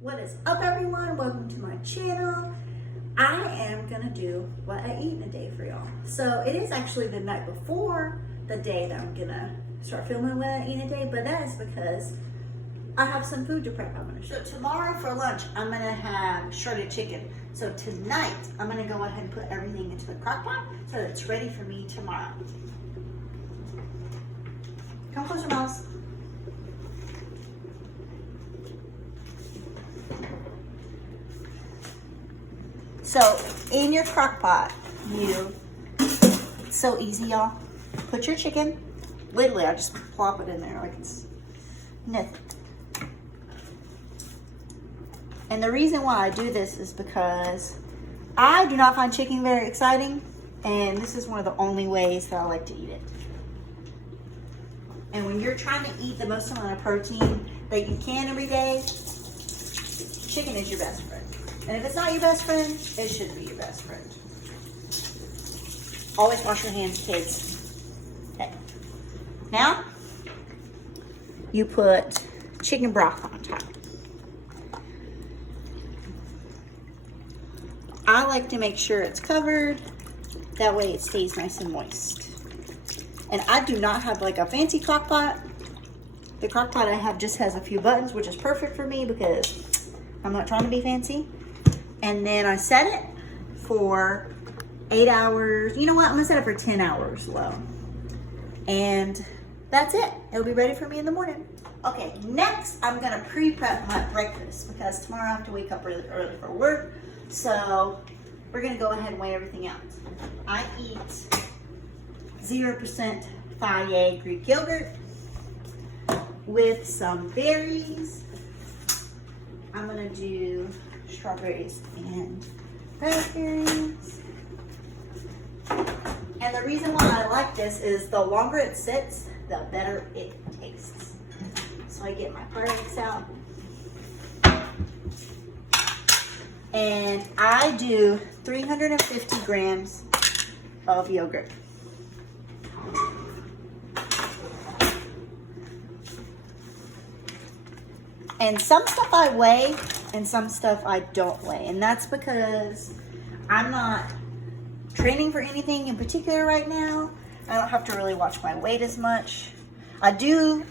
What is up, everyone? Welcome to my channel. I am gonna do what I eat in a day for y'all. So it is actually the night before the day that I'm gonna start filming what I eat in a day, but that is because I have some food to prep. So tomorrow for lunch, I'm gonna have shredded chicken. So tonight, I'm gonna go ahead and put everything into the crock pot so that it's ready for me tomorrow. Come closer, Mouse. So in your crock pot, it's so easy, y'all. Put your chicken, literally I just plop it in there like it's nothing. And the reason why I do this is because I do not find chicken very exciting, and this is one of the only ways that I like to eat it. And when you're trying to eat the most amount of protein that you can every day, chicken is your best friend. And if it's not your best friend, it should be your best friend. Always wash your hands, kids. Okay. Now, you put chicken broth on top. I like to make sure it's covered. That way it stays nice and moist. And I do not have like a fancy crock pot. The crock pot I have just has a few buttons, which is perfect for me because I'm not trying to be fancy. And then I set it for 8 hours. You know what? I'm gonna set it for 10 hours low. And that's it. It'll be ready for me in the morning. Okay, next I'm gonna pre-prep my breakfast because tomorrow I have to wake up really early for work. So we're gonna go ahead and weigh everything out. I eat 0% Fage Greek yogurt with some berries. I'm gonna do strawberries and raspberries. And the reason why I like this is the longer it sits, the better it tastes. So I get my Pyrex out. And I do 350 grams of yogurt. And some stuff I weigh and some stuff I don't weigh. And that's because I'm not training for anything in particular right now. I don't have to really watch my weight as much. I do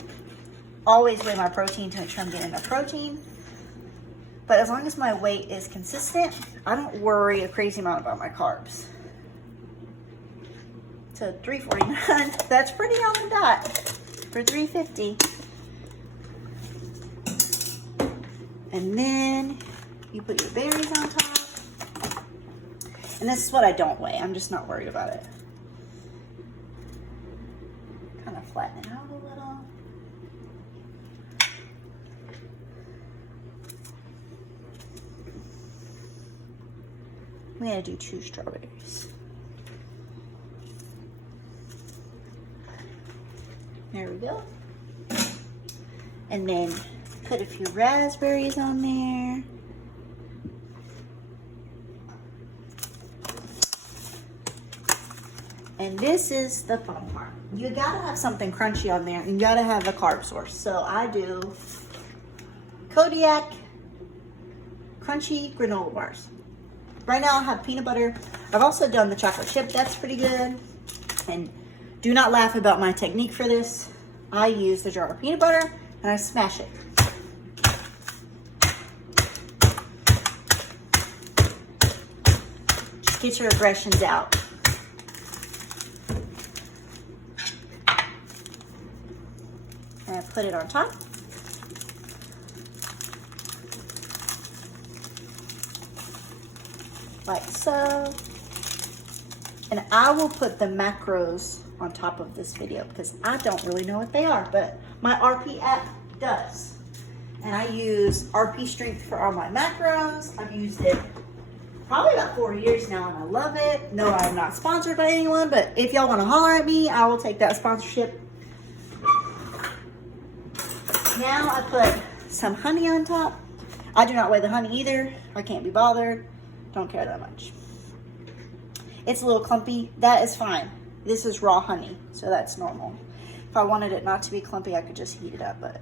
always weigh my protein to make sure I'm getting enough protein. But as long as my weight is consistent, I don't worry a crazy amount about my carbs. So 349, that's pretty on the dot for 350. And then you put your berries on top. And this is what I don't weigh. I'm just not worried about it. Kind of flatten it out a little. I'm gonna do 2 strawberries. There we go. And then put a few raspberries on there. And this is the fun part. You gotta have something crunchy on there and you gotta have a carb source. So I do Kodiak crunchy granola bars. Right now I have peanut butter. I've also done the chocolate chip. That's pretty good. And do not laugh about my technique for this. I use the jar of peanut butter and I smash it. Just get your aggressions out. And I put it on top. Like so. And I will put the macros on top of this video because I don't really know what they are, but my RP app does. And I use RP Strength for all my macros. I've used it probably about 4 years now and I love it. No, I'm not sponsored by anyone, but if y'all want to holler at me, I will take that sponsorship. Now I put some honey on top. I do not weigh the honey either. I can't be bothered. Don't care that much. It's a little clumpy. That is fine. This is raw honey, so that's normal. If I wanted it not to be clumpy, I could just heat it up, but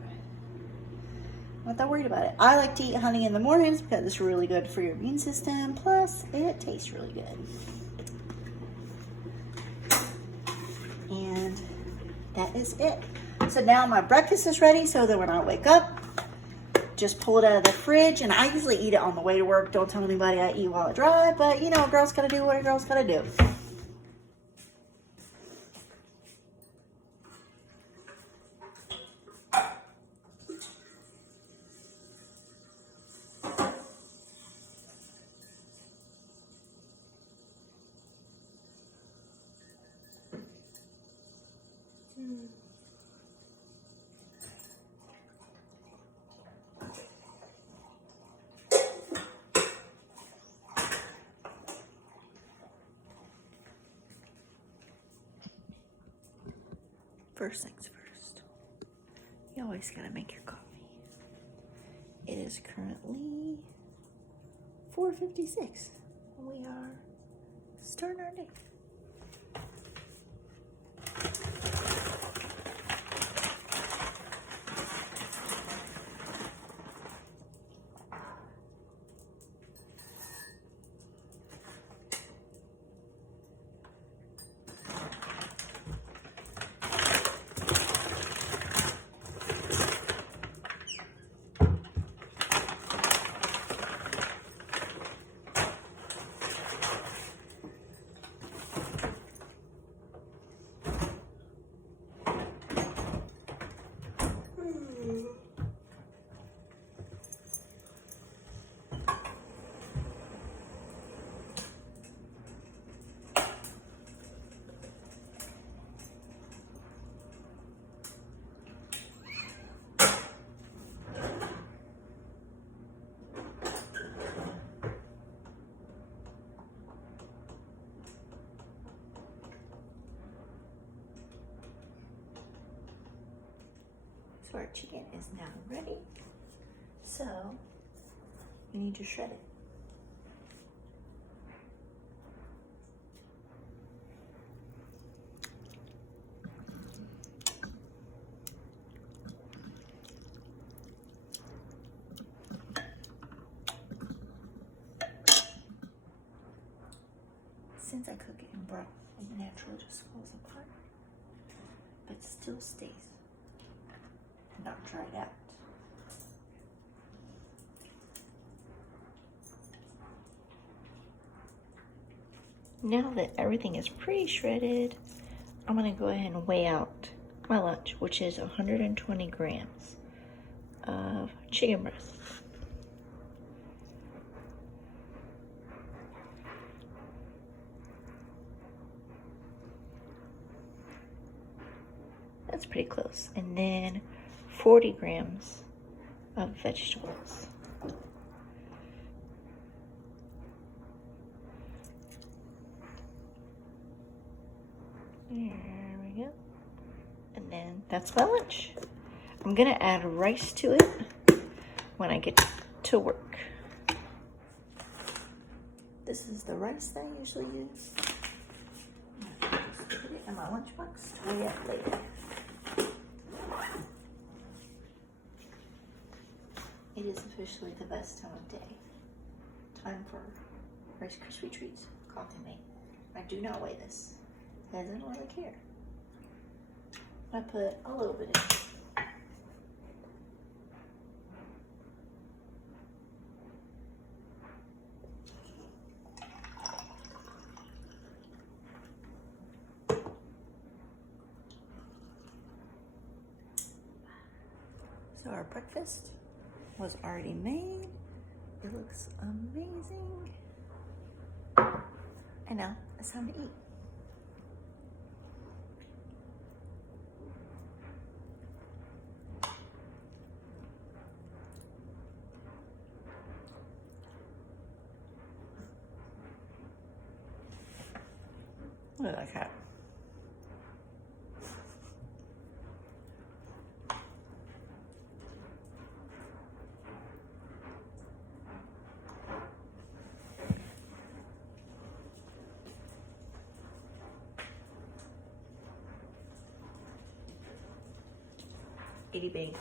not that worried about it. I like to eat honey in the mornings because it's really good for your immune system. Plus, it tastes really good. And that is it. So now my breakfast is ready so that when I wake up, just pull it out of the fridge. And I usually eat it on the way to work. Don't tell anybody I eat while I drive, but you know, a girl's gotta do what a girl's gotta do. First things first, you always gotta make your coffee. It is currently 4:56 and we are starting our day. So our chicken is now ready. So we need to shred it. Since I cook it in broth, it naturally just falls apart, but still stays not dried out. Now that everything is pre-shredded, I'm gonna go ahead and weigh out my lunch, which is 120 grams of chicken breast. That's pretty close. And then 40 grams of vegetables. There we go. And then that's my lunch. I'm gonna add rice to it when I get to work. This is the rice that I usually use. I'm gonna just put it in my lunchbox to weigh it later. It is officially the best time of day. Time for Rice Krispie Treats coffee mate. I do not weigh this, as I don't really care. I put a little bit in. So our breakfast was already made. It looks amazing. And now it's time to eat. Look at that cat. Itty bitty.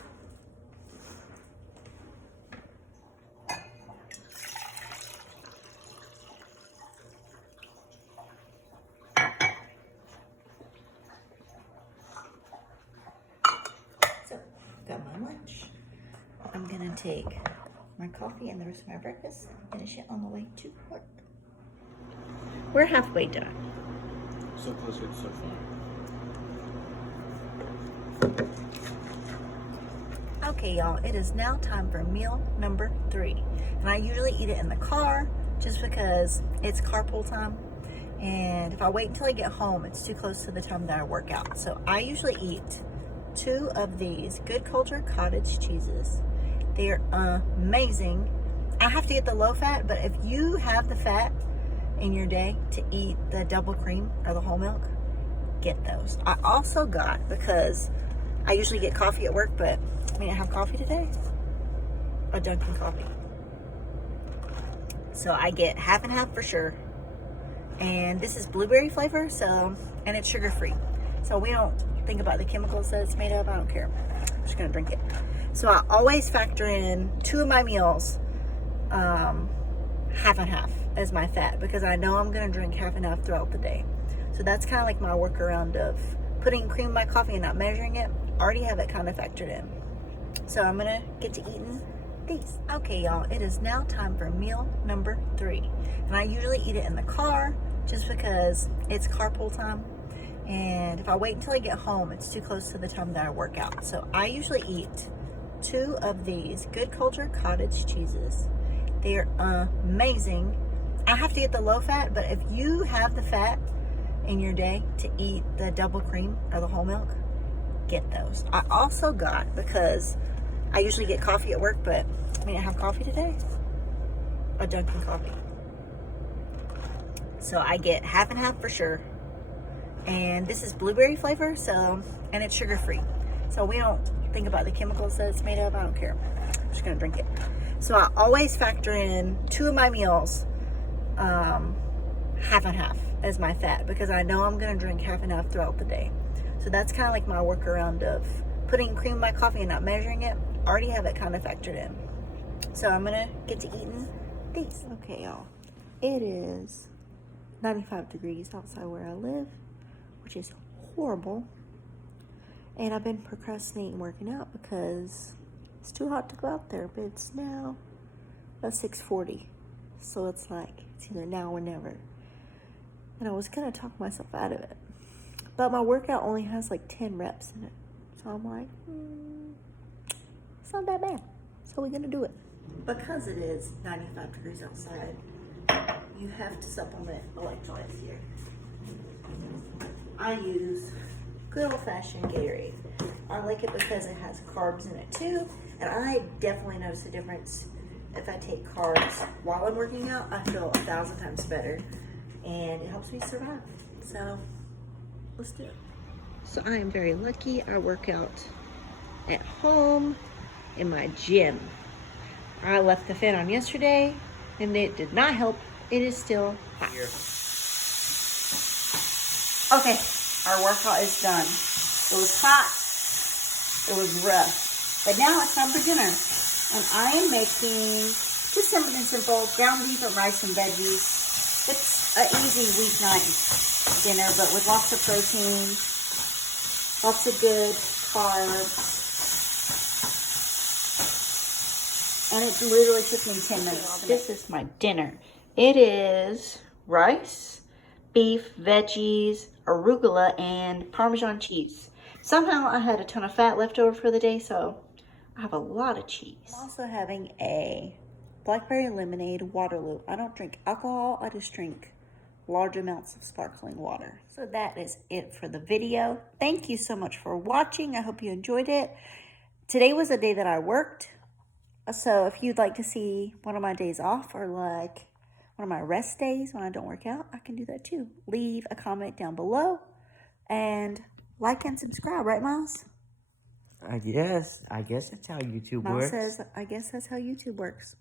got my lunch. I'm gonna take my coffee and the rest of my breakfast, finish it on the way to work. We're halfway done. So close yet so far. Okay, y'all, it is now time for meal number 3. And I usually eat it in the car just because it's carpool time. And if I wait until I get home, it's too close to the time that I work out. So I usually eat 2 of these Good Culture cottage cheeses. They're amazing. I have to get the low fat, but if you have the fat in your day to eat the double cream or the whole milk, get those. I also got, because I usually get coffee at work, but I didn't have coffee today, a Dunkin' coffee. So I get half and half for sure. And this is blueberry flavor, so, and it's sugar free. So we don't think about the chemicals that it's made of. I don't care. I'm just gonna drink it. So I always factor in 2 of my meals, half and half as my fat, because I know I'm gonna drink half and half throughout the day. So that's kind of like my workaround of putting cream in my coffee and not measuring it. I already have it kind of factored in. So I'm gonna get to eating these. Okay, y'all, it is now time for meal number 3. And I usually eat it in the car just because it's carpool time. And if I wait until I get home, it's too close to the time that I work out. So I usually eat 2 of these Good Culture cottage cheeses. They're amazing. I have to get the low fat, but if you have the fat in your day to eat the double cream or the whole milk, get those. I also got, because I usually get coffee at work, but I didn't have coffee today, a Dunkin' coffee. So I get half and half for sure. And this is blueberry flavor, so, and it's sugar free. So we don't think about the chemicals that it's made of. I don't care. I'm just gonna drink it. So I always factor in 2 of my meals, half and half as my fat, because I know I'm gonna drink half and half throughout the day. So that's kind of like my workaround of putting cream in my coffee and not measuring it. I already have it kind of factored in. So I'm gonna get to eating these. Okay, y'all, it is 95 degrees outside where I live, which is horrible. And I've been procrastinating working out because it's too hot to go out there, but it's now about 6:40. So it's like, it's either now or never. And I was gonna talk myself out of it, but my workout only has like 10 reps in it. So I'm like, it's not that bad. So we're gonna do it. Because it is 95 degrees outside, you have to supplement electrolytes here. I use good old-fashioned Gatorade. I like it because it has carbs in it too, and I definitely notice a difference if I take carbs while I'm working out. I feel 1,000 times better, and it helps me survive. So let's do it. So I am very lucky. I work out at home in my gym. I left the fan on yesterday, and it did not help. It is still hot. Here. Okay, our workout is done. It was hot, it was rough, but now it's time for dinner. And I am making just something simple, ground beef and rice and veggies. It's an easy weeknight dinner, but with lots of protein, lots of good carbs. And it literally took me 10 minutes. This is my dinner. It is rice, beef, veggies, arugula, and Parmesan cheese. Somehow I had a ton of fat left over for the day, so I have a lot of cheese. I'm also having a blackberry lemonade Waterloo. I don't drink alcohol, I just drink large amounts of sparkling water. So that is it for the video. Thank you so much for watching. I hope you enjoyed it. Today was a day that I worked. So if you'd like to see one of my days off, or like one of my rest days when I don't work out, I can do that too. Leave a comment down below and like and subscribe, right, Miles? I guess that's how YouTube Miles works. says, I guess that's how YouTube works.